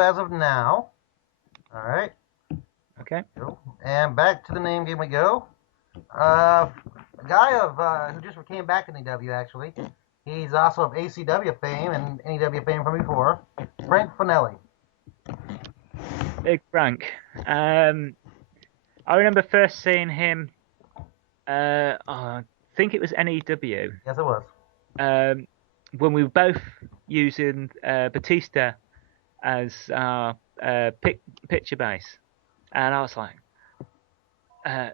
as of now. All right. Okay. And back to the name game we go. A guy who just came back to NEW, actually. He's also of ACW fame and NEW fame from before. Frank Finelli. Big Frank. I remember first seeing him. I think it was NEW. Yes, it was. When we were both using Batista as our picture base, and I was like, I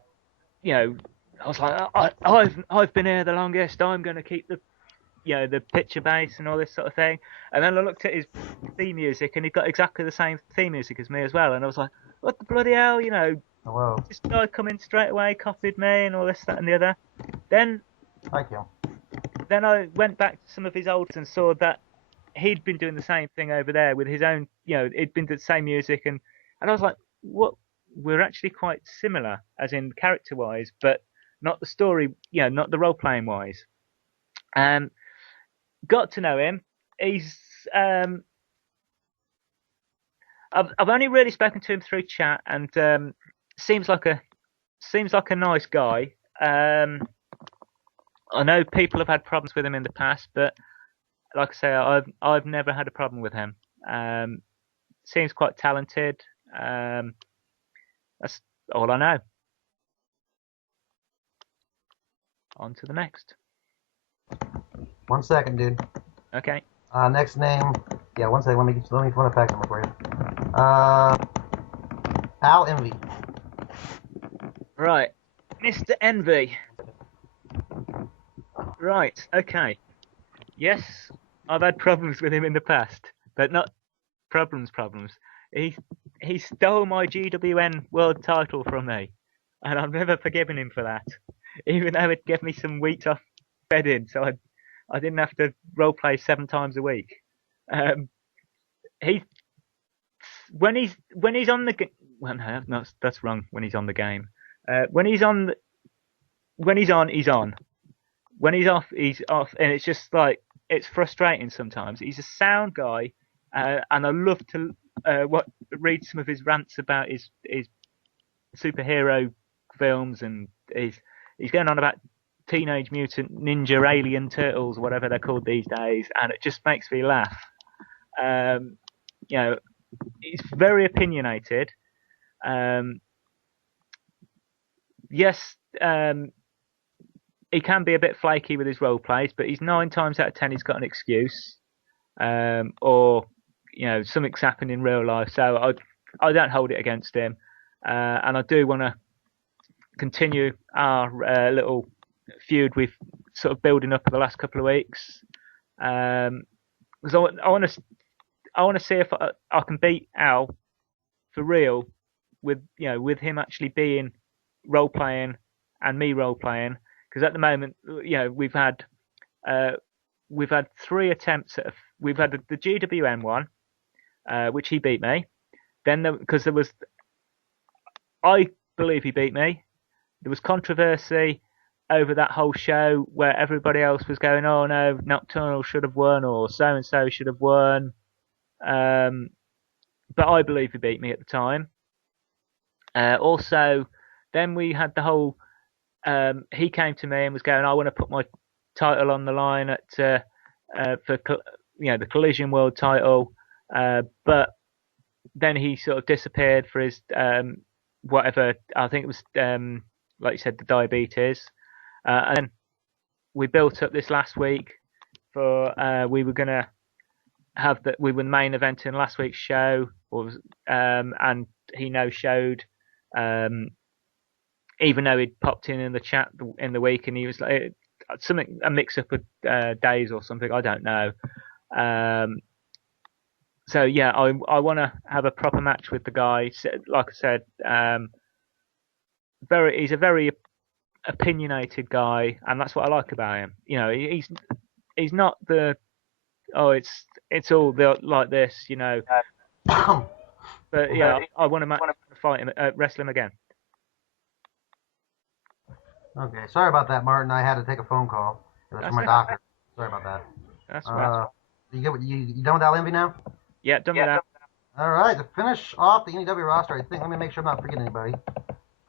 was like, I've been here the longest. I'm going to keep the picture base and all this sort of thing. And then I looked at his theme music, and he got exactly the same theme music as me as well. And I was like, what the bloody hell, Hello. This guy come in straight away, copied me, and all this, that, and the other. Then Thank you. Then I went back to some of his olds and saw that he'd been doing the same thing over there with his own, he'd been doing the same music, and I was like, what? We're actually quite similar, as in character-wise, but not the story, not the role-playing wise. Got to know him. He's, I've only really spoken to him through chat, and seems like a nice guy. I know people have had problems with him in the past, but like I say, I've never had a problem with him. Seems quite talented. That's all I know. On to the next. 1 second, dude. Okay. Next name. Yeah, 1 second. Let me find a fax number for you. Al Envy. Right, Mr. Envy. Right. Okay. Yes, I've had problems with him in the past, but not problems. He stole my GWN world title from me, and I've never forgiven him for that. Even though it gave me some weeks off bedding, so I didn't have to roleplay 7 times a week. He when he's on the well, no, that's wrong. When he's on the game, when he's on, he's on. When he's off, and it's just like it's frustrating sometimes. He's a sound guy, and I love to read some of his rants about his superhero films, and he's going on about Teenage Mutant Ninja Alien Turtles, whatever they're called these days, and it just makes me laugh. He's very opinionated. Yes, he can be a bit flaky with his role plays, but he's 9 times out of 10 he's got an excuse, or something's happened in real life. So I don't hold it against him, and I do want to continue our little feud we've sort of building up for the last couple of weeks, because I want to see if I can beat Al for real with him actually being role playing and me role playing. Because at the moment, we've had 3 attempts at we've had the GWN one, which he beat me. Then because there was, I believe he beat me. There was controversy over that whole show where everybody else was going, oh no, Nocturnal should have won, or so and so should have won. But I believe he beat me at the time. Also, then we had the whole. He came to me and was going, I want to put my title on the line at for the Collision World title, but then he sort of disappeared for his whatever. I think it was like you said, the diabetes, and then we built up this last week for we were gonna have that. We were the main event in last week's show, and he no-showed. Even though he'd popped in the chat in the week, and he was like a mix-up of days or something, I don't know. So yeah, I want to have a proper match with the guy. Like I said, he's a very opinionated guy, and that's what I like about him. He's not the it's all like this, But yeah, I want to fight him, wrestle him again. Okay, sorry about that, Martin. I had to take a phone call. It was from my doctor. Sorry about that. That's right. You done with Al Envy now? Yeah, done with that. All right, to finish off the NEW roster, I think. Let me make sure I'm not forgetting anybody.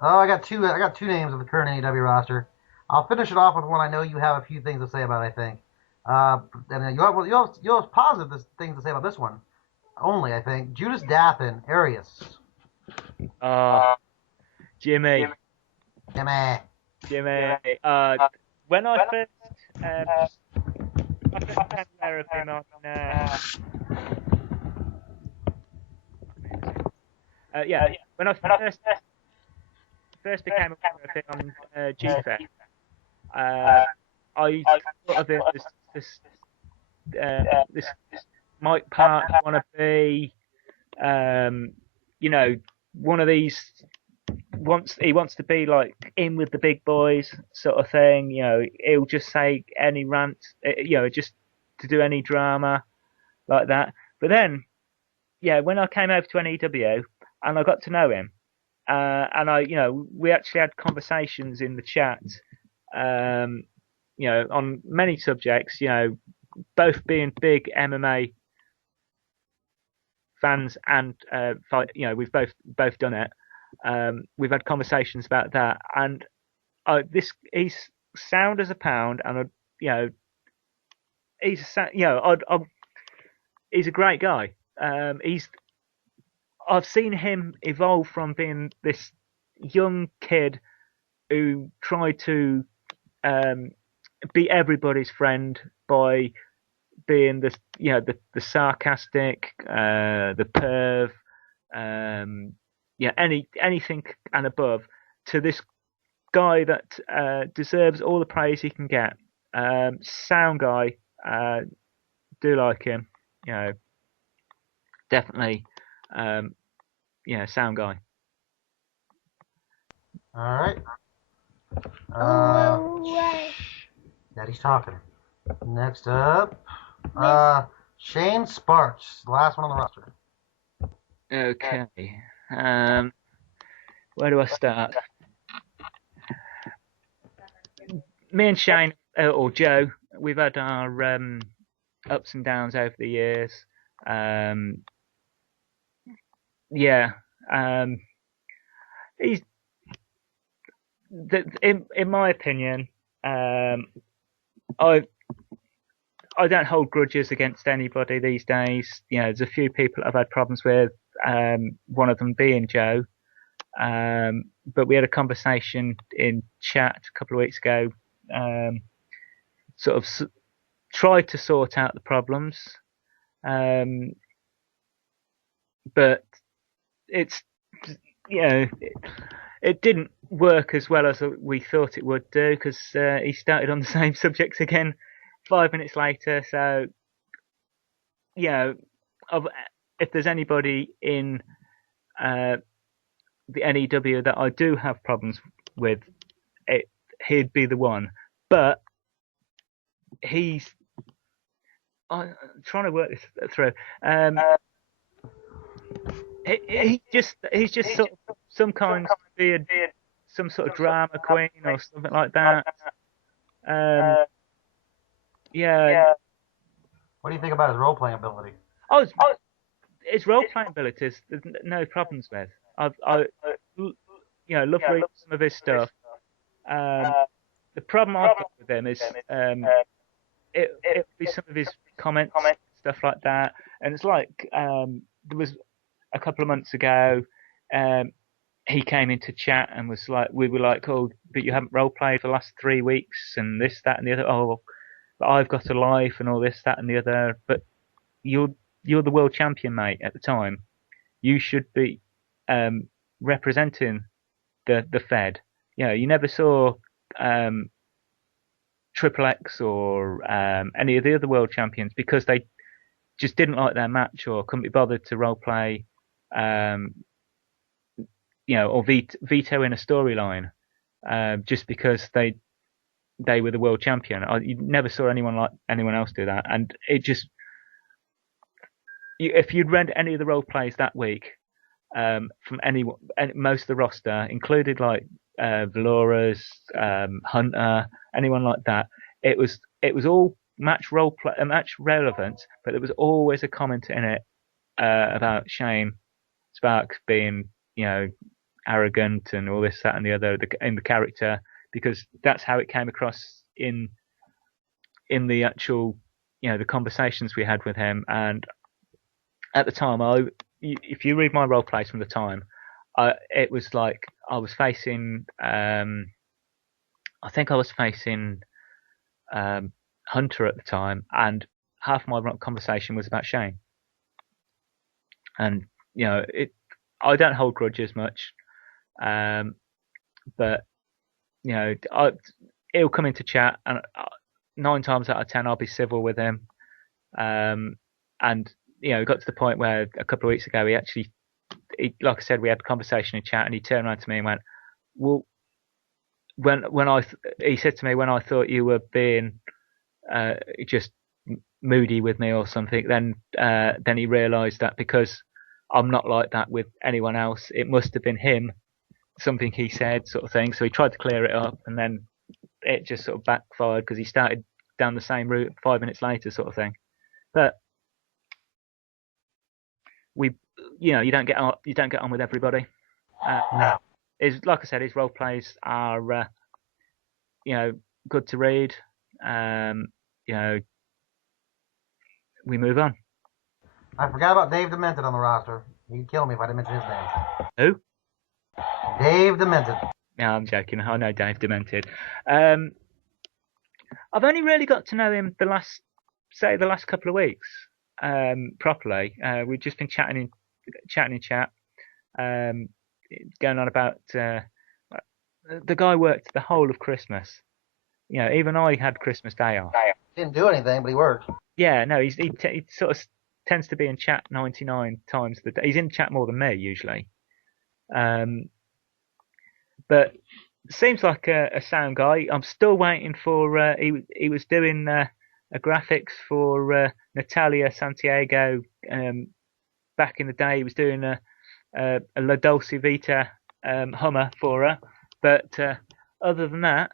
Oh, I got two. I got two names of the current NEW roster. I'll finish it off with one I know you have a few things to say about. I think, and then you'll have positive things to say about this one. Only I think Judas Dathan, Arius. Oh, Jimmy, Jimmy. Jimmy. When um, I first became aware of him on, yeah, when I first became aware of him on GFET, I thought of him as this Mike Park wannabe, um, you know, one of these. He wants to be like in with the big boys sort of thing. He'll just say any rant, just to do any drama like that. But then, yeah, when I came over to NEW and I got to know him, and we actually had conversations in the chat, on many subjects. Both being big MMA fans and fight. We've both done it. We've had conversations about that, and he's sound as a pound, and he's he's a great guy. I've seen him evolve from being this young kid who tried to be everybody's friend by being the sarcastic, the perv, anything and above, to this guy that deserves all the praise he can get. Sound guy, do like him, definitely, sound guy. All right. Daddy's talking. Next up, Shane Sparks, the last one on the roster. Okay. Where do I start? Me and Shane, or Joe, we've had our ups and downs over the years. He's in my opinion. I don't hold grudges against anybody these days. There's a few people I've had problems with. One of them being Joe. But we had a conversation in chat a couple of weeks ago. Sort of tried to sort out the problems, but it's it didn't work as well as we thought it would do, because he started on the same subjects again 5 minutes later. So if there's anybody in the NEW that I do have problems with, he'd be the one. But he's I'm trying to work this through. He's just sort of some kind of weird, some sort of drama queen or something like that. What do you think about his role playing ability? His role playing abilities, there's no problems with. I love reading some of his stuff. The problem I've got with him is it'll be some of his comments, stuff like that. And it's like there was a couple of months ago, he came into chat and was like, we were like, oh, but you haven't role played for the last 3 weeks and this, that, and the other. Oh, but I've got a life and all this, that, and the other. But you're the world champion, mate. At the time, you should be representing the Fed. You never saw Triple X or any of the other world champions because they just didn't like their match or couldn't be bothered to role play, or veto in a storyline, just because they were the world champion. You never saw anyone else do that, and it just, if you'd read any of the role plays that week, from most of the roster, included like Valora's, Hunter, anyone like that, it was all match relevant, but there was always a comment in it about Shane Sparks being, arrogant and all this, that, and the other in the character, because that's how it came across in the actual, the conversations we had with him. And at the time, if you read my role plays from the time, it was like I was facing, I think I was facing Hunter at the time, and half my conversation was about Shane. And I don't hold grudges much, but he'll come into chat, and 9 times out of 10 I'll be civil with him. And it got to the point where a couple of weeks ago he like I said, we had a conversation in chat, and he turned around to me and went, "Well, he said to me, when I thought you were being just moody with me or something, then he realised that because I'm not like that with anyone else, it must have been him, something he said, sort of thing." So he tried to clear it up, and then it just sort of backfired because he started down the same route 5 minutes later, sort of thing. But you don't get on with everybody. No. Like I said, his role plays are good to read. We move on. I forgot about Dave Demented on the roster. He'd kill me if I didn't mention his name. Who? Dave Demented. No, I'm joking. I know Dave Demented. I've only really got to know him the last couple of weeks properly. We've just been chatting in chat, going on about the guy worked the whole of Christmas. Even I had Christmas Day off. Didn't do anything, but he worked. Yeah, no, he sort of tends to be in chat 99 times the day. He's in chat more than me usually. But seems like a sound guy. I'm still waiting for. He was doing a graphics for Natalia Santiago back in the day. He was doing a La Dolce Vita Hummer for her. But other than that,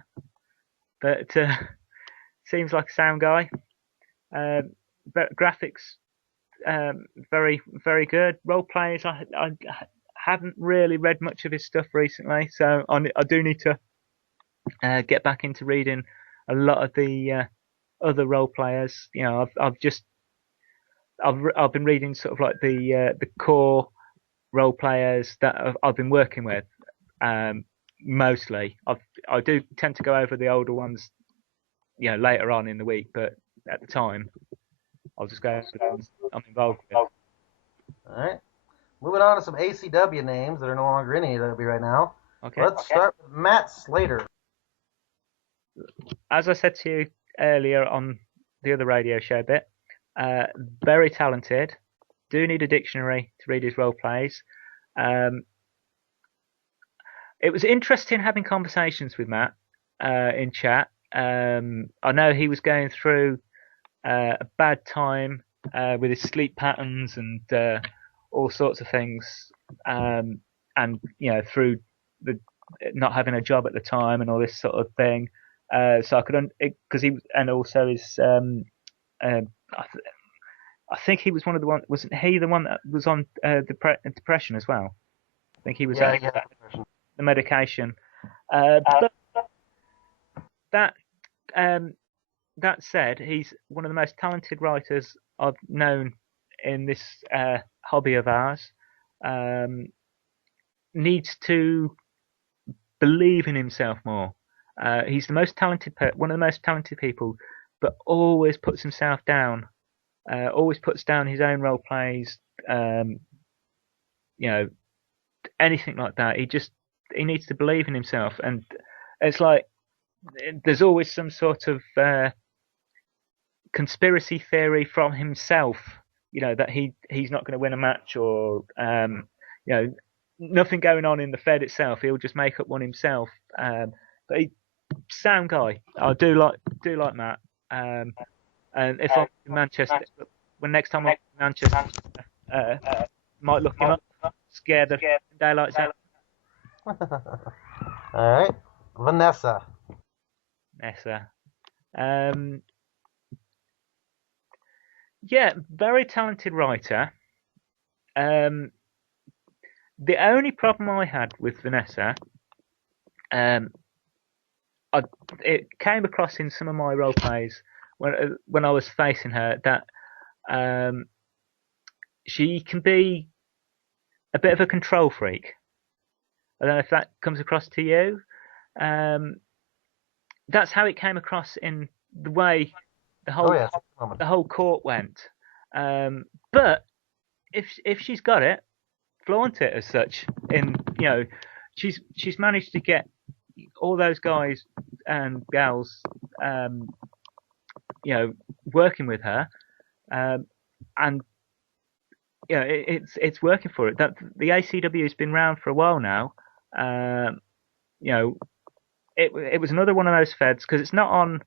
seems like a sound guy. Graphics, very, very good. Role players, I haven't really read much of his stuff recently, so I do need to get back into reading a lot of the other role players. I've been reading sort of like the core role players that I've been working with. Mostly, I do tend to go over the older ones, later on in the week, but at the time, I'll just go over the ones I'm involved with. All right. Moving on to some ACW names that are no longer in AEW right now. Okay. Let's start with Matt Slater. As I said to you earlier on the other radio show bit, very talented. Do need a dictionary to read his role plays. It was interesting having conversations with Matt in chat. I know he was going through a bad time with his sleep patterns and all sorts of things, and through the not having a job at the time and all this sort of thing. So I could, because he, and also his, I think he was one of the ones. Wasn't he the one that was on depression as well? I think he was on the medication. But that said, he's one of the most talented writers I've known in this hobby of ours. Needs to believe in himself more. He's the most talented, one of the most talented people, but always puts himself down. Always puts down his own role plays. Anything like that. He needs to believe in himself, and it's like there's always some sort of conspiracy theory from himself. That he's not going to win a match, or nothing going on in the Fed itself. He'll just make up one himself. But sound guy. I do like Matt. And if I'm in Manchester, when next time I'm in Manchester, might look him up. Scare the daylights out. All right, Vanessa. Yeah, very talented writer. Um, the only problem I had with Vanessa, um, it came across in some of my role plays when I was facing her that um, she can be a bit of a control freak. I don't know if that comes across to you. Um, that's how it came across in the way the Oh whole yeah. the whole court went. But if she's got it, flaunt it as such. In she's managed to get all those guys and gals, um, working with her, um, and it's working for it. That the ACW has been around for a while now. Um, you know, it was another one of those feds because it's not on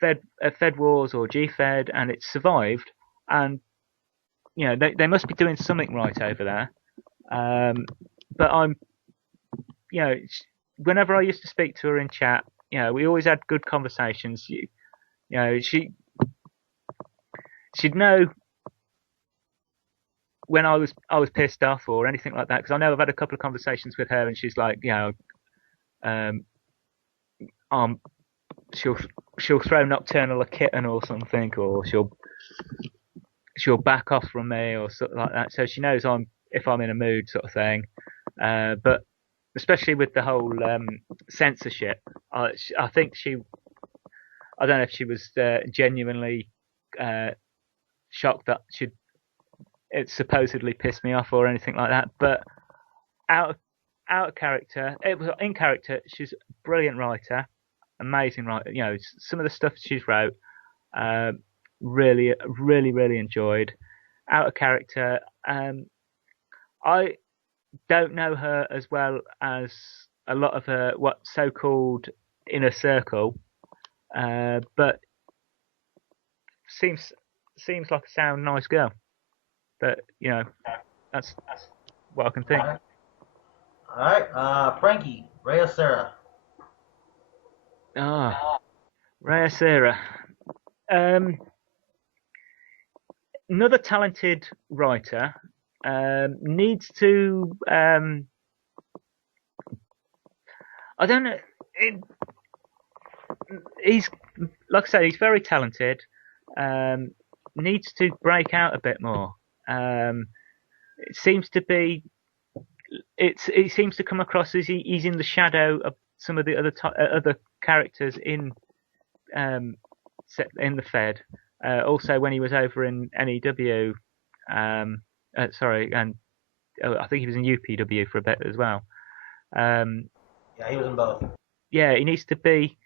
Fed Wars or GFed, and it's survived. And they must be doing something right over there. But I'm you know whenever I used to speak to her in chat, we always had good conversations. She'd know when I was pissed off or anything like that because I know I've had a couple of conversations with her and she's like, um, um, she'll she'll throw Nocturnal a kitten or something, or she'll back off from me or something like that. So she knows if I'm in a mood, sort of thing. But especially with the whole censorship, I think I don't know if she was genuinely shocked that it supposedly pissed me off or anything like that. But out of, out of character, it was in character. She's a brilliant writer, amazing writer. Some of the stuff she's wrote, uh, really, really, really enjoyed. Out of character, I don't know her as well as a lot of her what so-called inner circle, but seems like a sound nice girl. But that's what I can think. All right. Frankie, Rhea Sarah. Ah, Rhea Sarah. Um, another talented writer. Needs to. I don't know. He's like I said, he's very talented. Um, Needs to break out a bit more. It seems to be. It seems to come across as he's in the shadow of some of the other characters um, in the Fed. Also, when he was over in NEW, sorry, and I think he was in UPW for a bit as well. Um, Yeah, he was in both. yeah, he needs to break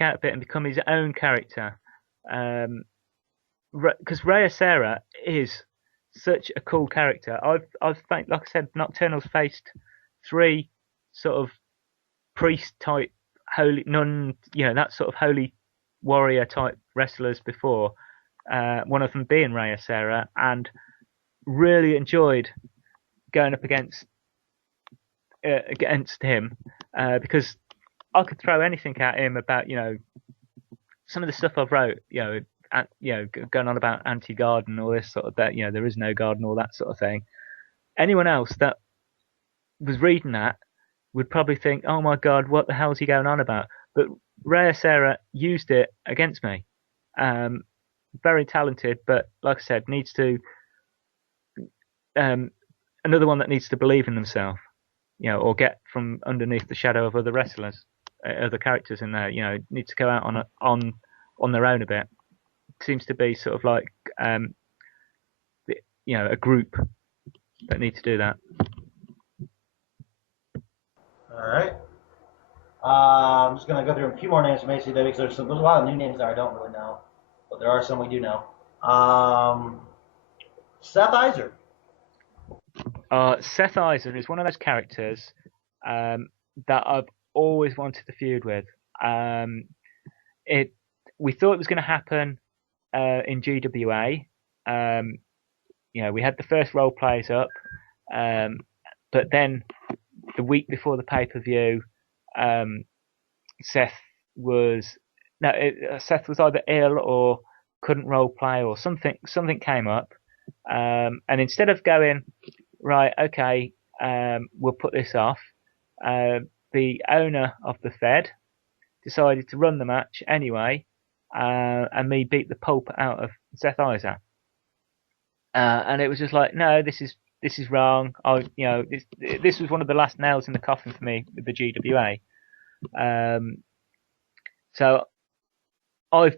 out a bit and become his own character. Because Rhea Sarah is such a cool character. Like I said, Nocturnal's faced three sort of priest type holy nun, that sort of holy warrior type wrestlers before. One of them being Rhea Sarah, and really enjoyed going up against him because I could throw anything at him about some of the stuff I've wrote, going on about anti-garden, all this sort of that, there is no garden, all that sort of thing. Anyone else that was reading that would probably think, oh my God, what the hell is he going on about? But Rhea Sarah used it against me. Very talented, but like I said, needs to another one that needs to believe in themselves, or get from underneath the shadow of other wrestlers, other characters in there. Need to go out on their own a bit. Seems to be sort of like a group that need to do that. All right. I'm just gonna go through a few more names from ACW because there's a lot of new names that I don't really know, but there are some we do know. Seth Iser. Seth Eisen is one of those characters that I've always wanted to feud with. We thought it was going to happen in GWA. We had the first role plays up, but then the week before the pay per view, Seth was Seth was either ill or couldn't role play or something. Something came up, And instead of going, right, okay, we'll put this off, the owner of the Fed decided to run the match anyway, and me beat the pulp out of Seth Isa. And it was just like, no, this is wrong. This was one of the last nails in the coffin for me with the GWA. So I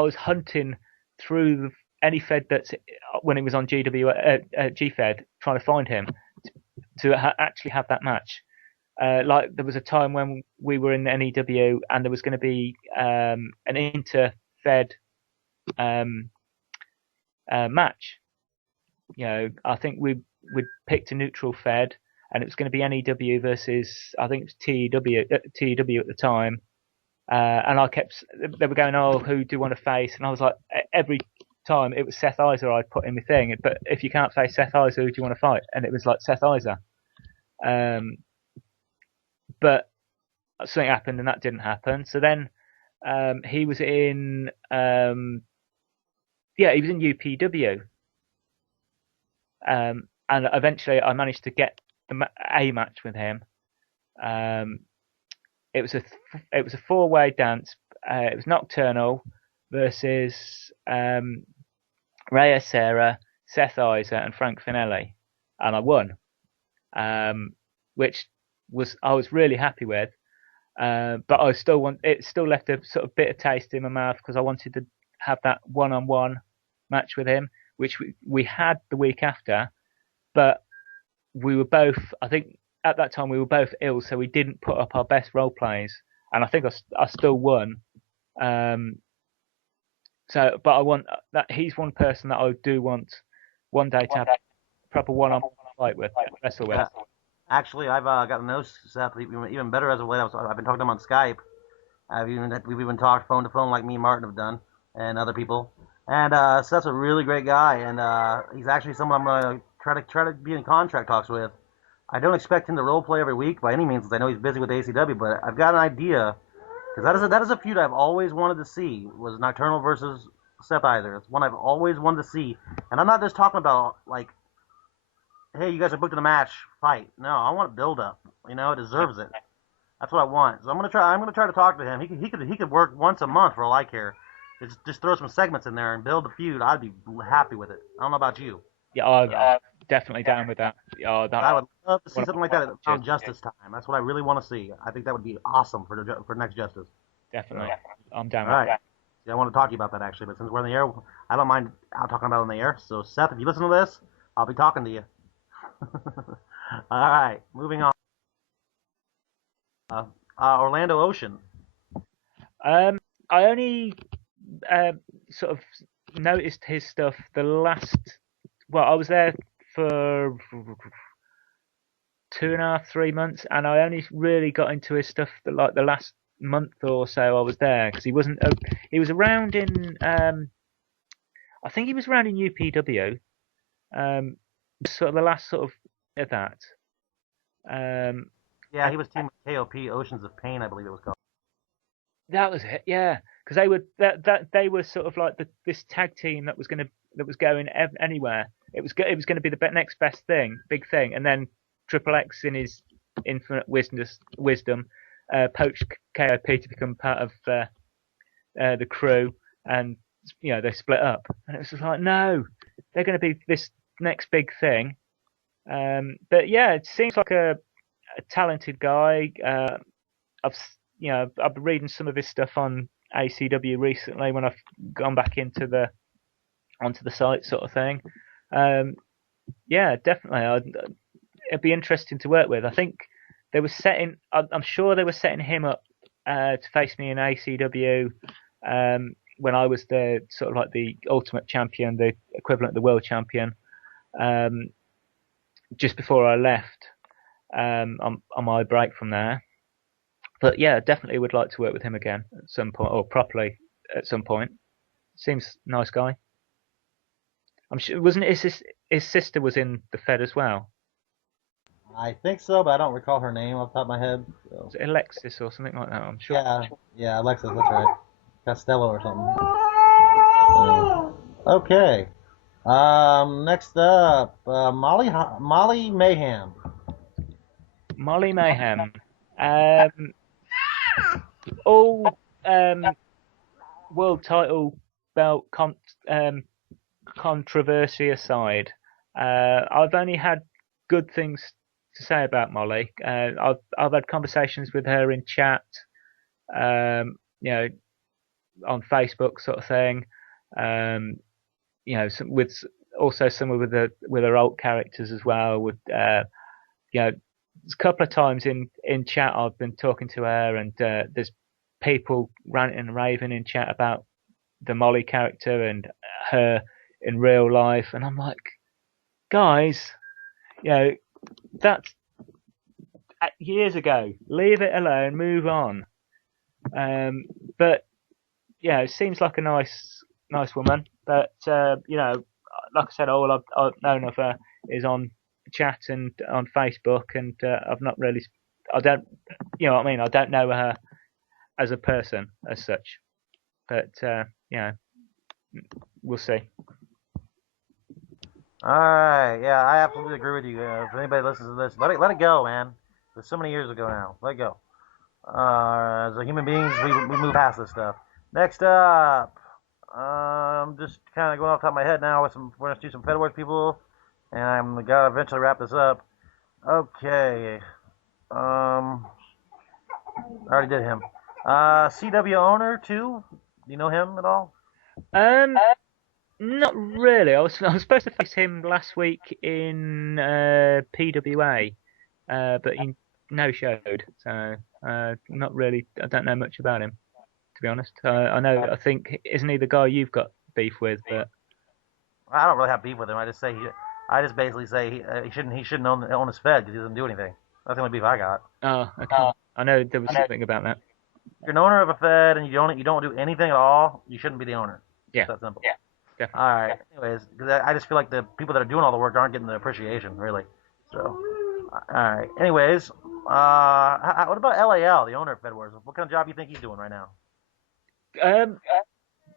was hunting through any Fed that's when it was on GFed, trying to find him to actually have that match. Like there was a time when we were in the NEW and there was going to be an inter-Fed match. I think we'd picked a neutral Fed, and it was going to be NEW versus, I think it was TEW at the time. And they were going, oh, who do you want to face? And I was like, every time it was Seth Isa I'd put in my thing. But if you can't face Seth Isa, who do you want to fight? And it was like Seth Isa. But something happened and that didn't happen. So then he was in, he was in UPW. And eventually I managed to get a match with him. It was a four-way dance. It was Nocturnal versus Rhea Sarah, Seth Isa, and Frank Finelli, and I won, which I was really happy with. But it still left a sort of bitter taste in my mouth because I wanted to have that one-on-one match with him, which we had the week after, but we were both, I think at that time we were both ill, so we didn't put up our best role plays, and I think I still won. But I want that he's one person that I do want one day to have a proper one-on-one fight with, wrestle with. Actually, I've got to know Seth even better as of late. I've been talking to him on Skype. We've even talked phone to phone like me and Martin have done, and other people. And Seth's a really great guy, and he's actually someone I'm gonna try to be in contract talks with. I don't expect him to role play every week by any means, since I know he's busy with ACW. But I've got an idea, because that is a feud I've always wanted to see. Was Nocturnal versus Seth Isa. It's one I've always wanted to see, and I'm not just talking about like, hey, you guys are booked in a match, fight. No, I want build up. It deserves it. That's what I want. So I'm gonna try to talk to him. He could work once a month for all I care. Just throw some segments in there and build the feud. I'd be happy with it. I don't know about you. Yeah, I'm definitely down with that. I would love to see something like that on Justice time. That's what I really want to see. I think that would be awesome for next Justice. Definitely. I'm down with that. Right. Yeah, I want to talk to you about that actually, but since we're in the air, I don't mind talking about it on the air. So Seth, if you listen to this, I'll be talking to you. All right, moving on. Orlando Ocean. I only sort of noticed his stuff the last. Well, I was there for 2.5-3 months, and I only really got into his stuff the last month or so I was there, because he wasn't. He was around in. I think he was around in UPW. Sort of the last sort of that. Yeah, he was team with KOP, Oceans of Pain, I believe it was called. That was it, yeah. Because they were sort of like this tag team that was going anywhere. It was going to be the next best thing, big thing, and then Triple X in his infinite wisdom poached KOP to become part of the crew, and they split up, and it was just like, no, they're going to be this next big thing. But yeah, it seems like a talented guy. I've been reading some of his stuff on ACW recently when I've gone back onto the site sort of thing. Yeah, definitely. It'd be interesting to work with. I think they were I'm sure they were setting him up to face me in ACW when I was the sort of like the Ultimate Champion, the equivalent of the World Champion. Just before I left on my break from there. But yeah, definitely would like to work with him again at some point, or properly at some point. Seems nice guy. I'm sure, wasn't it his sister was in the Fed as well? I think so, but I don't recall her name off the top of my head. So. Was it Alexis or something like that? I'm sure. Yeah, Alexis, that's right. Costello or something. Okay. Next up, Molly Mayhem. Molly Mayhem. Um, all world title belt um, controversy aside, I've only had good things to say about Molly. I've had conversations with her in chat, you know, on Facebook sort of thing. Um, you know, with also some with her alt characters as well. With you know, a couple of times in chat I've been talking to her, and there's people ranting and raving in chat about the Molly character and her in real life, and I'm like, guys, you know, that's years ago. Leave it alone. Move on. Um, but yeah, it seems like a nice woman. But you know, like I said, all I've known of her is on chat and on Facebook, and I've not really, I don't, you know what I mean. I don't know her as a person as such. But you know, we'll see. All right, yeah, I absolutely agree with you. If anybody listens to this, let it go, man. It's so many years ago now. Let it go. As a human beings, we move past this stuff. Next up, I'm just kind of going off the top of my head now. We're gonna do some Fed Wars people, and I'm gonna eventually wrap this up. Okay. I already did him. CW owner too. Do you know him at all? Um, Not really. I was supposed to face him last week in PWA, but he no showed. So not really. I don't know much about him, to be honest. I know. I think isn't he the guy you've got beef with? But I don't really have beef with him. I just basically say he shouldn't own his Fed because he doesn't do anything. That's the only beef I got. oh, okay. I know there was something about that. If you're an owner of a Fed and you don't do anything at all, you shouldn't be the owner. Yeah, It's that simple. definitely. All right. Anyways, because I just feel like the people that are doing all the work aren't getting the appreciation, really. So, all right. Anyways, what about LAL, the owner of Fed Wars? What kind of job do you think he's doing right now? Um,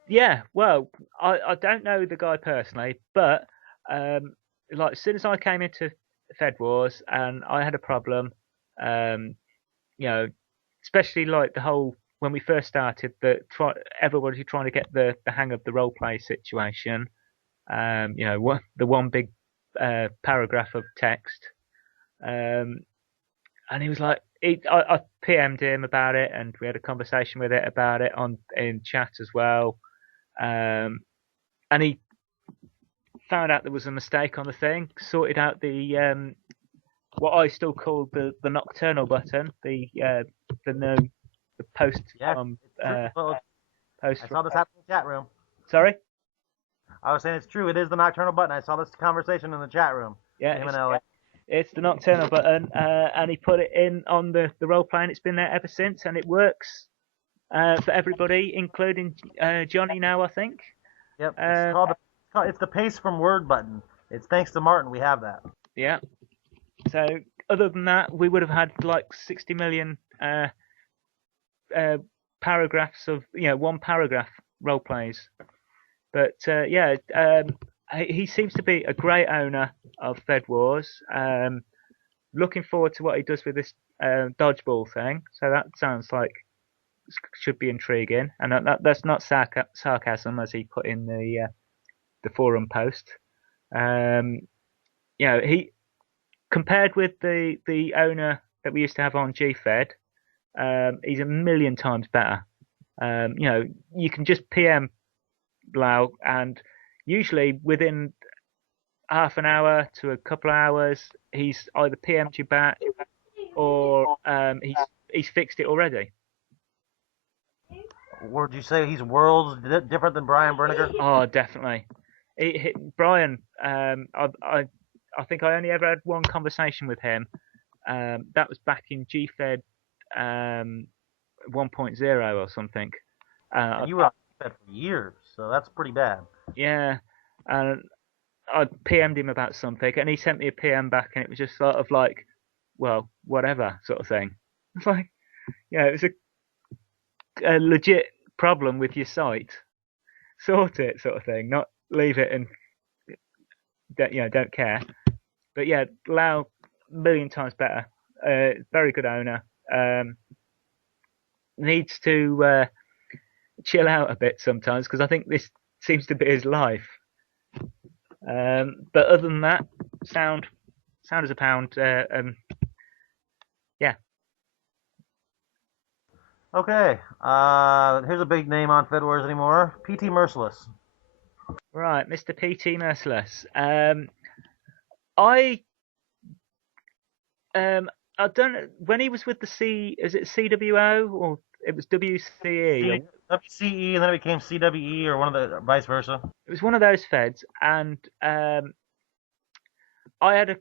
yeah. Well, I don't know the guy personally, but um, like as soon as I came into Fed Wars and I had a problem, um, you know, especially like the whole when we first started, everybody trying to get the hang of the role play situation. You know, the one big paragraph of text, um, and he was like, I PM'd him about it, and we had a conversation with it about it on in chat as well. And he found out there was a mistake on the thing, sorted out the what I still call the Nocturnal button, the no the post Yeah, from it's true, folks. post I from saw this happen in the chat room. sorry. I was saying it's true. It is the nocturnal button. I saw this conversation in the chat room. Yeah, Him and LA. it's the Nocturnal button, and he put it in on the role playing. It's been there ever since, and it works for everybody, including Johnny now, I think. Yep. Uh, It's the paste from Word button. It's thanks to Martin we have that. yeah. So other than that, we would have had like 60 million uh, paragraphs of one paragraph role plays. But yeah, he seems to be a great owner of Fed Wars. Looking forward to what he does with this dodgeball thing. So that sounds like should be intriguing, and that's not sarcasm as he put in the forum post. You know, he compared with the owner that we used to have on GFed, he's a million times better. You know, you can just PM Blau, and usually within half an hour to a couple of hours, he's either PM'd you back or he's fixed it already. Would you say he's worlds different than Brian Berniger? Oh, definitely. Brian, I think I only ever had one conversation with him. That was back in GFed 1.0 or something. And you were on Fed for years, so that's pretty bad. Yeah, and I PM'd him about something, and he sent me a PM back, and it was just sort of like, well, whatever sort of thing. It's like, yeah, it was a legit problem with your site. Sort it sort of thing, not leave it and don't care. But yeah, Lau, a million times better. Very good owner. Needs to chill out a bit sometimes because I think this seems to be his life. But other than that, sound as a pound. Yeah. Okay. Here's a big name on Fed Wars anymore. PT Merciless. Right, Mr. PT Merciless. I I don't know when he was with the is it CWO or it was WCE? WCE and then it became CWE or one of the vice versa. It was one of those feds, and I had a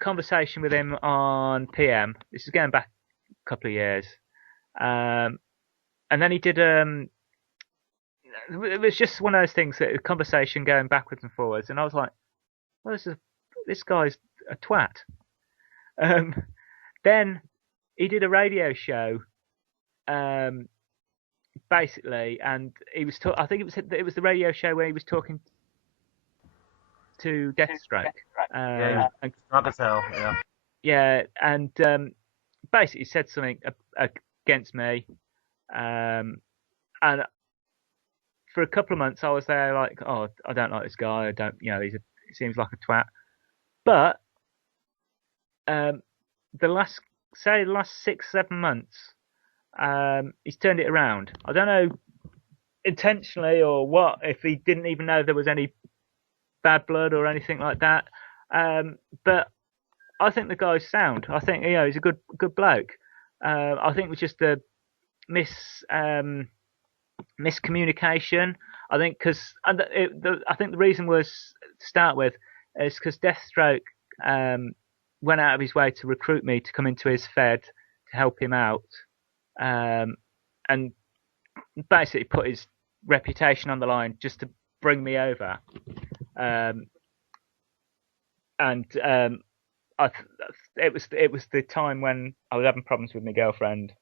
conversation with him on PM. This is going back a couple of years, and then he did. It was just one of those things, a conversation going backwards and forwards, and I was like, "Well, this guy's a twat." Then he did a radio show, basically, and he was. I think it was the radio show where he was talking to Deathstroke. Yeah, not as hell. Yeah. Yeah, and basically said something against me, and for a couple of months I was there like, oh, I don't like this guy. I don't, he seems like a twat. But the last 6-7 months, he's turned it around. I don't know intentionally or what, if he didn't even know there was any bad blood or anything like that. But I think the guy's sound. I think he's a good bloke. I think it was just a miscommunication. I think because I think the reason was to start with is because Deathstroke went out of his way to recruit me to come into his Fed to help him out, and basically put his reputation on the line just to bring me over. It was the time when I was having problems with my girlfriend,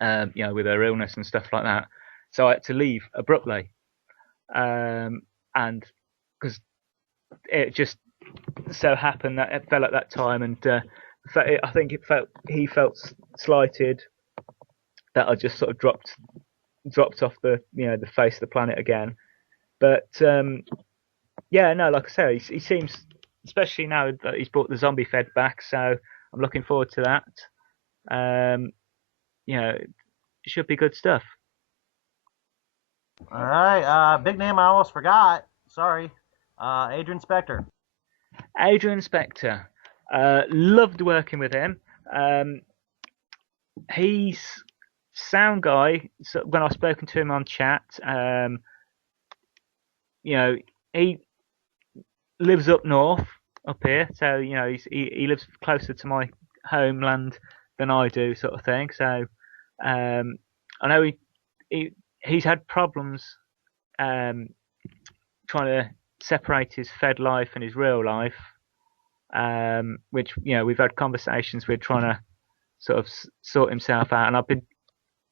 with her illness and stuff like that. So I had to leave abruptly, and because it just so happened that it fell at that time, and I think he felt slighted that I just sort of dropped off the the face of the planet again. But like I say, he seems, especially now that he's brought the zombie Fed back, so I'm looking forward to that. It should be good stuff. All right, big name I almost forgot. Sorry, Adrian Spector. Adrian Spector, loved working with him. He's sound guy. So when I've spoken to him on chat, he lives up north, up here, so he lives closer to my homeland than I do, sort of thing. So I know he's had problems trying to separate his Fed life and his real life, which we've had conversations with, trying to sort of sort himself out, and I'm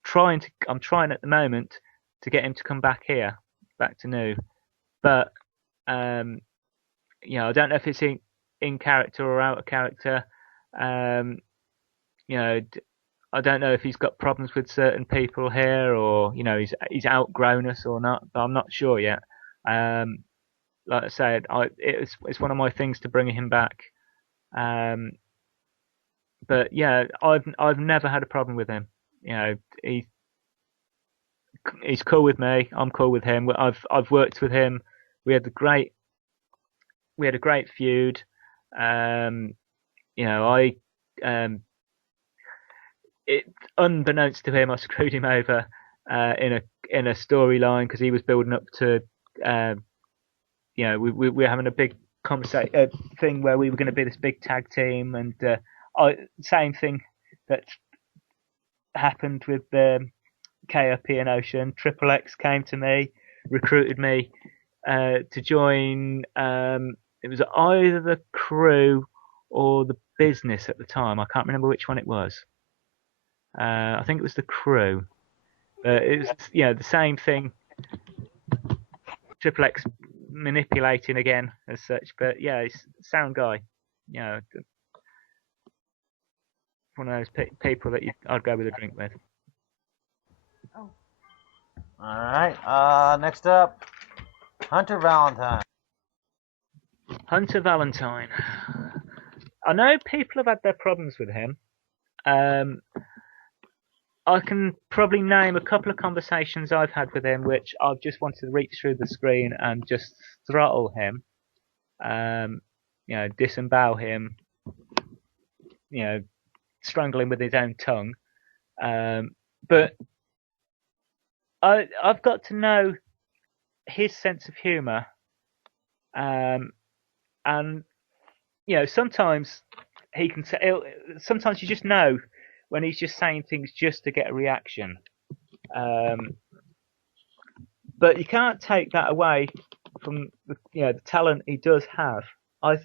trying at the moment to get him to come back here, back to New, but I don't know if it's in character or out of character. I don't know if he's got problems with certain people here, or he's outgrown us or not, but I'm not sure yet. Like I said, it's one of my things to bring him back. But yeah, I've never had a problem with him. He's cool with me. I'm cool with him. I've worked with him. We had a great feud. Unbeknownst to him, I screwed him over in a storyline because he was building up to. We were having a big conversation thing where we were going to be this big tag team, and same thing that happened with KFP and Ocean. Triple X came to me, recruited me to join. It was either the crew or the business at the time. I can't remember which one it was. I think it was the crew. It was the same thing. Triple X manipulating again as such. But yeah, he's a sound guy. You know, one of those people that I'd go with a drink with. All right. Next up, Hunter Valentine. Hunter Valentine. I know people have had their problems with him. I can probably name a couple of conversations I've had with him, which I've just wanted to reach through the screen and just throttle him, disembowel him, strangle him with his own tongue. But I've got to know his sense of humour, and sometimes he can. Sometimes you just know when he's just saying things just to get a reaction. But you can't take that away from the talent he does have. I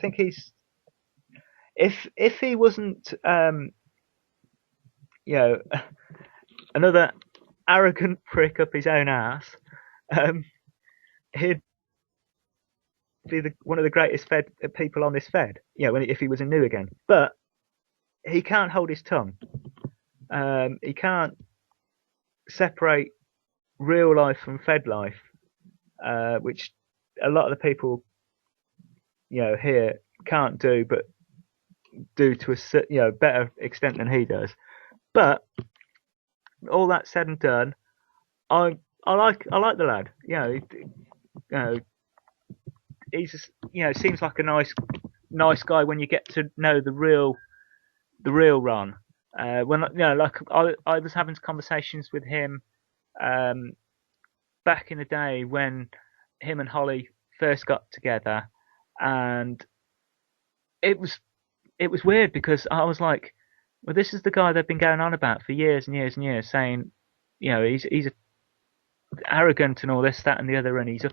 think he's if he wasn't another arrogant prick up his own ass, he'd be one of the greatest people on this Fed. If he was a new again, but he can't hold his tongue. He can't separate real life from Fed life, which a lot of the people here can't do, but do to a better extent than he does. But all that said and done, I like the lad. He's just, seems like a nice guy when you get to know the real Ron. When I was having conversations with him back in the day when him and Holly first got together, and it was weird because I was like, well, this is the guy they've been going on about for years and years and years, saying, he's arrogant and all this, that, and the other, and he's a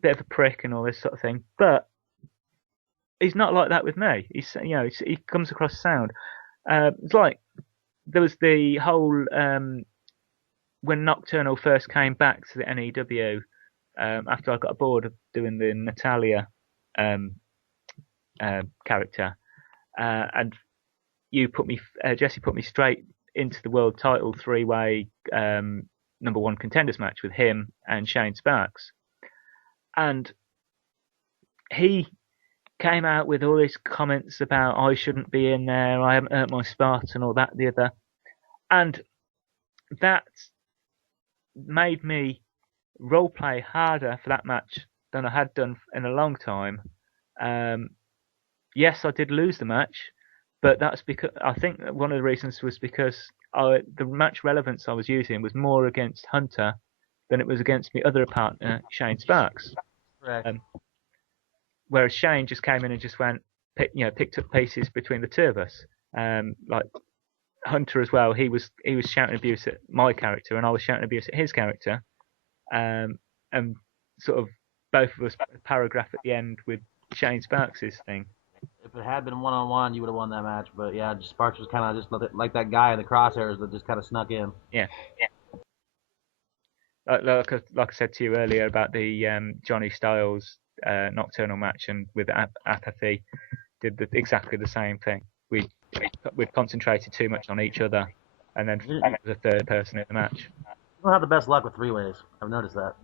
bit of a prick and all this sort of thing. But he's not like that with me. He comes across sound. It's like there was the whole when Nocturnal first came back to the NEW after I got bored of doing the Natalia character, and Jesse put me straight into the world title 3-way number one contenders match with him and Shane Sparks, and he came out with all these comments about I shouldn't be in there, I haven't earned my spot, and all that the other, and that made me roleplay harder for that match than I had done in a long time. Yes, I did lose the match, but that's because I think one of the reasons was because the match relevance I was using was more against Hunter than it was against my other partner, Shane Sparks. Correct. Whereas Shane just came in and just picked up pieces between the two of us. Like Hunter as well, he was shouting abuse at my character, and I was shouting abuse at his character. And sort of both of us put a paragraph at the end with Shane Sparks' thing. If it had been one-on-one, you would have won that match. But yeah, Sparks was kind of just like that guy in the crosshairs that just kind of snuck in. Yeah. Like I said to you earlier about the Johnny Styles Nocturnal match, and with Apathy, did exactly the same thing. We concentrated too much on each other, and then the third person in the match. You don't have the best luck with three-ways. I've noticed that.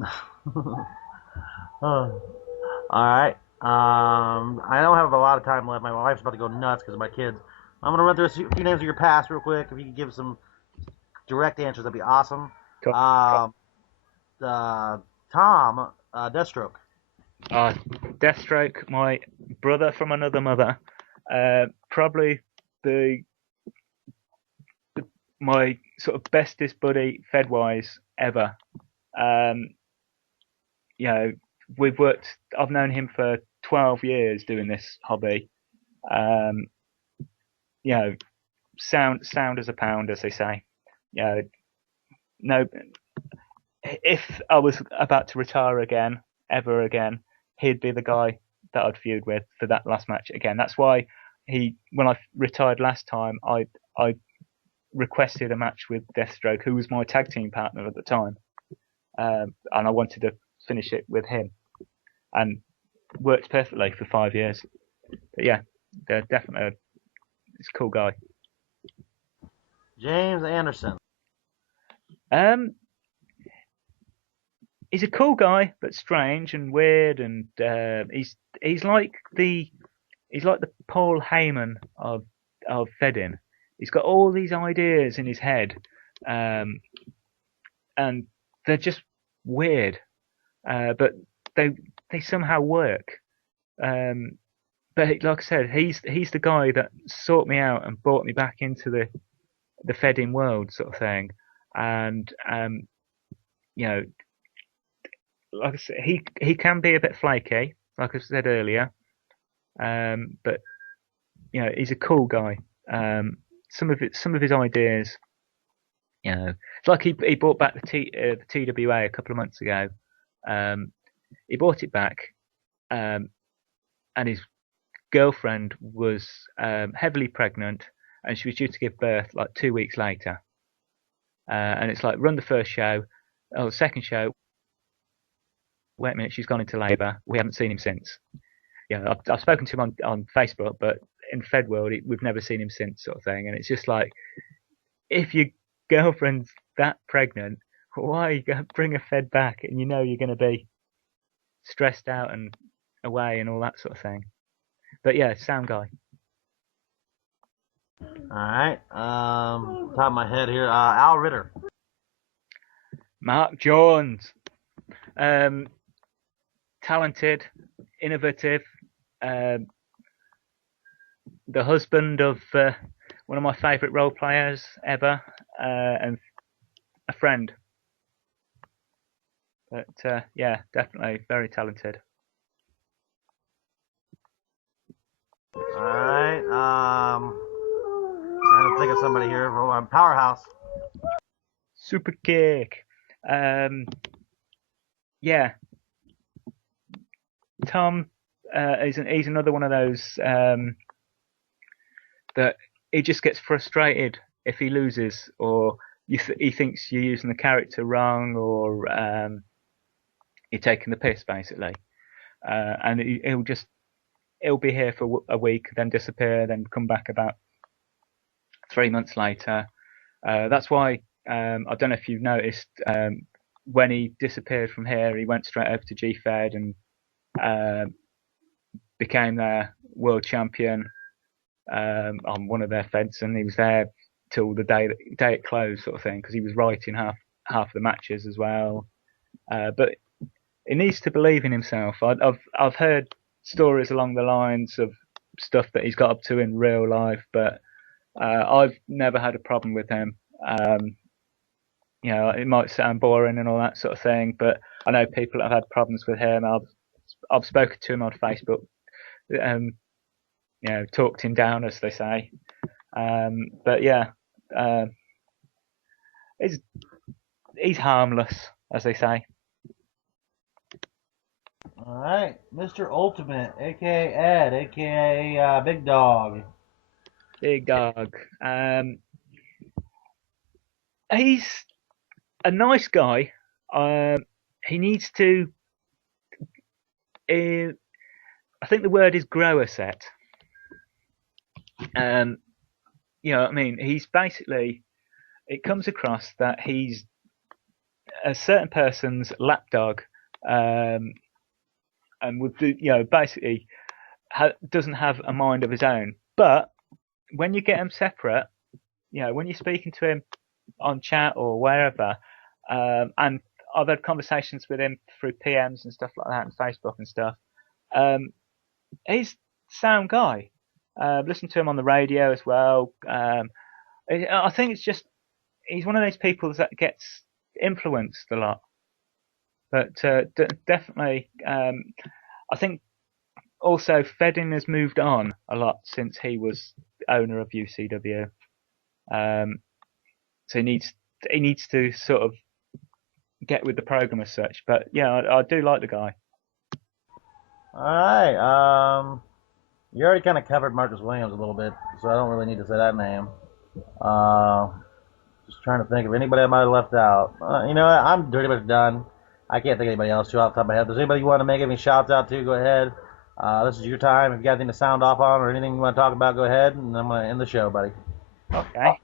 All right. I don't have a lot of time left. My wife's about to go nuts because of my kids. I'm going to run through a few names of your past real quick. If you could give some direct answers, that'd be awesome. Cool. Tom, Deathstroke. Deathstroke, my brother from another mother. Probably my sort of bestest buddy Fed-wise ever. I've known him for 12 years doing this hobby. Sound as a pound, as they say. No, if I was about to retire again, ever again, he'd be the guy that I'd feud with for that last match again. That's why when I retired last time, I requested a match with Deathstroke, who was my tag team partner at the time. and I wanted to finish it with him, and worked perfectly for 5 years. But yeah, they're definitely he's a cool guy. James Anderson. Um, he's a cool guy, but strange and weird, and he's like the Paul Heyman of Fedin. He's got all these ideas in his head, um, and they're just weird, but they somehow work. But like I said, he's the guy that sought me out and brought me back into the Fedin world, sort of thing. And you know, like I said, he can be a bit flaky, like I said earlier. But you know, he's a cool guy. Some of his ideas, you know, it's like he brought back the TWA a couple of months ago. He brought it back, and his girlfriend was heavily pregnant, and she was due to give birth like 2 weeks later. And it's like, run the first show, the second show. Wait a minute, she's gone into labour. We haven't seen him since. Yeah, I've spoken to him on Facebook, but in Fed world, we've never seen him since, sort of thing. And it's just like, if your girlfriend's that pregnant, why are you going to bring a Fed back and you know you're going to be stressed out and away and all that sort of thing? But yeah, sound guy. All right. Top of my head here, Al Ritter. Mark Jones. Talented, innovative, the husband of one of my favourite role players ever, and a friend. But yeah, definitely very talented. All right. Trying to think of somebody here. Powerhouse. Super kick. Yeah. Tom he's another one of those that he just gets frustrated if he loses, or he thinks you're using the character wrong, or you're taking the piss, basically. And he'll be here for a week, then disappear, then come back about 3 months later. That's why I don't know if you've noticed, when he disappeared from here, he went straight over to GFed and became their world champion on one of their feds, and he was there till the day it closed, sort of thing, because he was writing half the matches as well. But he needs to believe in himself. I've heard stories along the lines of stuff that he's got up to in real life, but I've never had a problem with him. You know, it might sound boring and all that sort of thing, but I know people that have had problems with him. I've spoken to him on Facebook, you know, talked him down, as they say. But yeah, he's harmless, as they say. All right, Mr. Ultimate, aka Ed, aka Big Dog. Big Dog. He's a nice guy. He needs to. I think the word is grow a set. You know what I mean? He's basically. It comes across that he's a certain person's lapdog, and would do, you know, basically doesn't have a mind of his own. But when you get him separate, you know, when you're speaking to him on chat or wherever, and I've had conversations with him through PMs and stuff like that, and Facebook and stuff. He's a sound guy. Listen to him on the radio as well. I think it's just he's one of those people that gets influenced a lot. But definitely, I think also Fedin has moved on a lot since he was owner of UCW. So he needs to sort of get with the program as such. But yeah, I do like the guy. All right. You already kind of covered Marcus Williams a little bit, so I don't really need to say that name. Just trying to think of anybody I might have left out. You know what? I'm pretty much done. I can't think of anybody else too off the top of my head. If there's anybody you want to make any shouts out to, go ahead. This is your time. If you got anything to sound off on or anything you want to talk about, go ahead. And I'm going to end the show, buddy. Okay.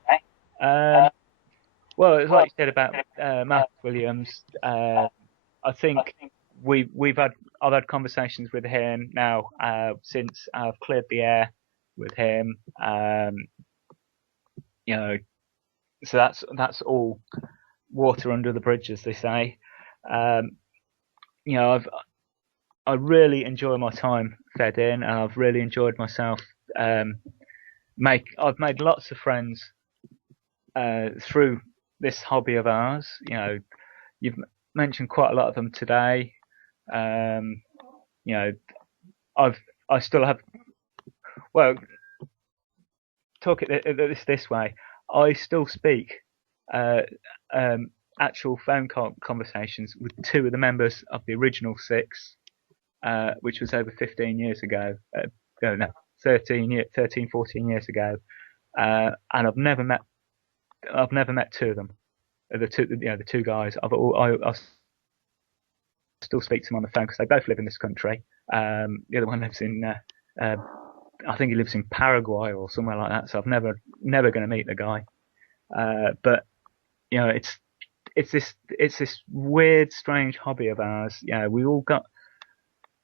Well, it's like you said about Marcus Williams. I think I've had conversations with him now since I've cleared the air with him. You know, so that's all water under the bridge, as they say. You know, I really enjoy my time fed in, and I've really enjoyed myself. I've made lots of friends through this hobby of ours. You know, you've mentioned quite a lot of them today. You know, I still have. Well, talk it this way. I still speak actual phone conversations with two of the members of the original six, which was over 15 years ago. No, 13, 14 years ago. And I've never met two of them. The two guys. I still speak to them on the phone because they both live in this country. The other one lives in, I think he lives in Paraguay or somewhere like that. So I've never going to meet the guy. But you know, it's this weird, strange hobby of ours. You know, we all got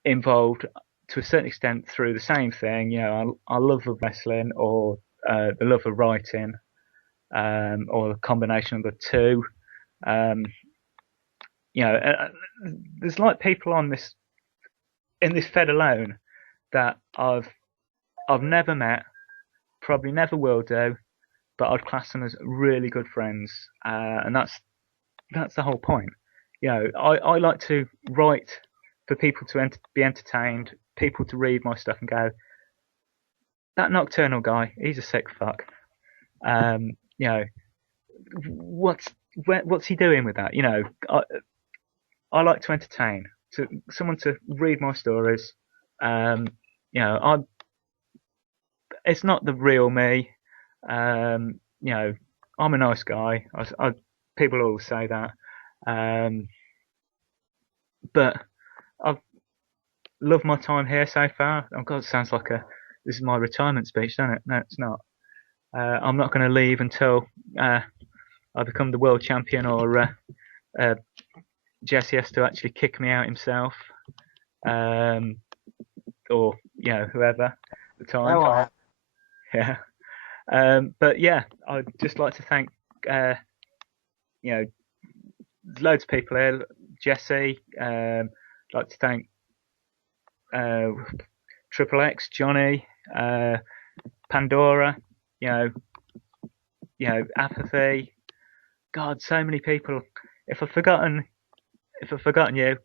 involved to a certain extent through the same thing. You know, our love of wrestling or the love of writing, or the combination of the two. You know, there's like people in this Fed alone that I've never met, probably never will do, but I'd class them as really good friends, and that's the whole point. You know, I like to write for people to be entertained, people to read my stuff and go, that Nocturnal guy, he's a sick fuck. You know, what's he doing with that? You know, I like to entertain, someone to read my stories. You know, it's not the real me. You know, I'm a nice guy. People always say that. But I've loved my time here so far. Oh God, it sounds like this is my retirement speech, doesn't it? No, it's not. I'm not going to leave until I become the world champion, or Jesse has to actually kick me out himself, or you know, whoever at the time. That won't happen. Yeah. But yeah, I'd just like to thank you know, loads of people here. Jesse, I'd like to thank Triple X, Johnny, Pandora, you know, Apathy. God, so many people. If I've forgotten you,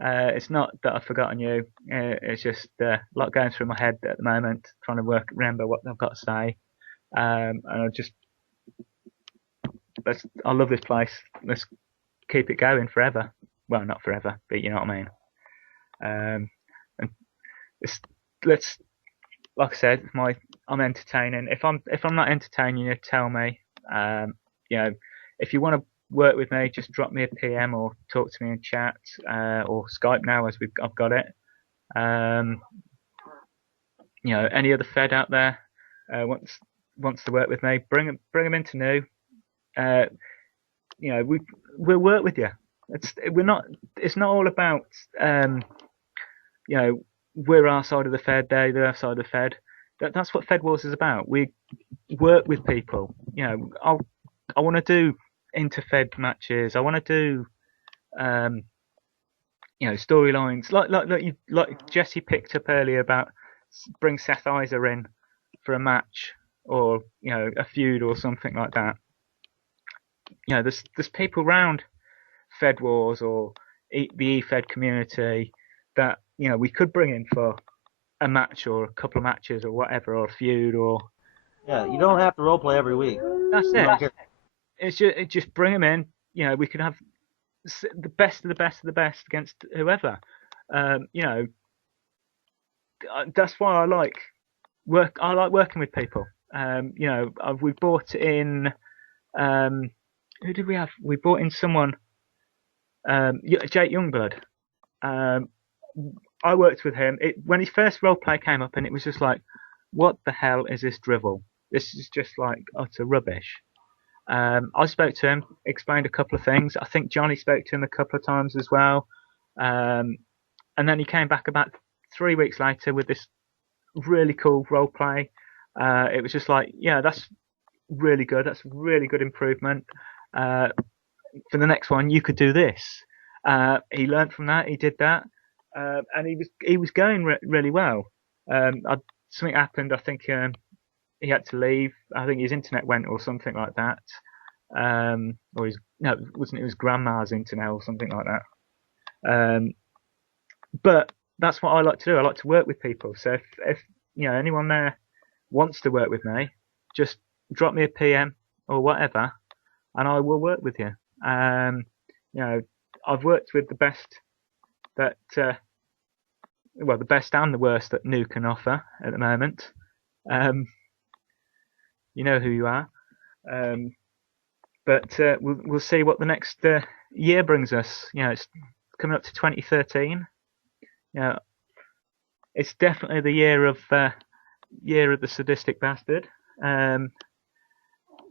it's not that I've forgotten you. It's just a lot going through my head at the moment, trying to remember what I've got to say. And I love this place. Let's keep it going forever. Well, not forever, but you know what I mean. And let's, like I said, I'm entertaining. If I'm not entertaining you, tell me. You know, if you want to work with me, just drop me a PM or talk to me in chat, or Skype now, as I've got it. You know, any other Fed out there wants to work with me, bring them into new. You know, we'll work with you. It's not all about you know, we're our side of the Fed, they're their side of the Fed. That's what Fed Wars is about. We work with people. You know, I want to do inter-Fed matches. I want to do you know, storylines like Jesse picked up earlier about bring Seth Iser in for a match, or you know, a feud or something like that. You know, there's people around Fed Wars or the eFed community that, you know, we could bring in for a match or a couple of matches or whatever, or a feud, or Yeah, you don't have to roleplay every week. that's it. It's just bring them in. You know, we could have the best of the best of the best against whoever. You know, that's why I like working with people. You know, we've brought in Who did we have? We brought in someone, Jake Youngblood. I worked with him. When his first roleplay came up, and it was just like, what the hell is this drivel? This is just like utter rubbish. I spoke to him, explained a couple of things. I think Johnny spoke to him a couple of times as well. And then he came back about 3 weeks later with this really cool roleplay. It was just like, yeah, that's really good. That's really good improvement. For the next one, you could do this. He learned from that. He did that, and he was going really well. Something happened. I think he had to leave. I think his internet went or something like that. Or it wasn't his grandma's internet or something like that. But that's what I like to do. I like to work with people. So if anyone there wants to work with me, just drop me a PM or whatever, and I will work with you. I've worked with the best that, the best and the worst that New can offer at the moment. You know who you are. But we'll see what the next year brings us. It's coming up to 2013. It's definitely the year of the sadistic bastard.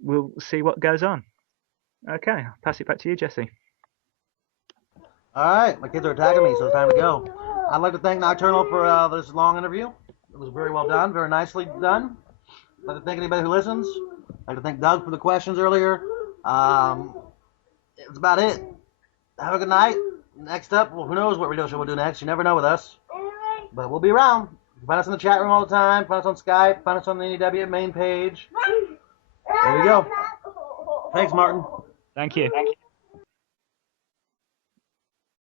We'll see what goes on. Okay, I'll pass it back to you, Jesse. All right, my kids are attacking me, so it's time to go. I'd like to thank Nocturnal for this long interview. It was very well done, very nicely done. I'd like to thank anybody who listens. I'd like to thank Doug for the questions earlier. That's about it. Have a good night. Next up, well, who knows what radio show we'll do next. You never know with us. But we'll be around. You can find us in the chat room all the time. Find us on Skype. Find us on the NEW main page. There you go. Thanks, Martin. Thank you.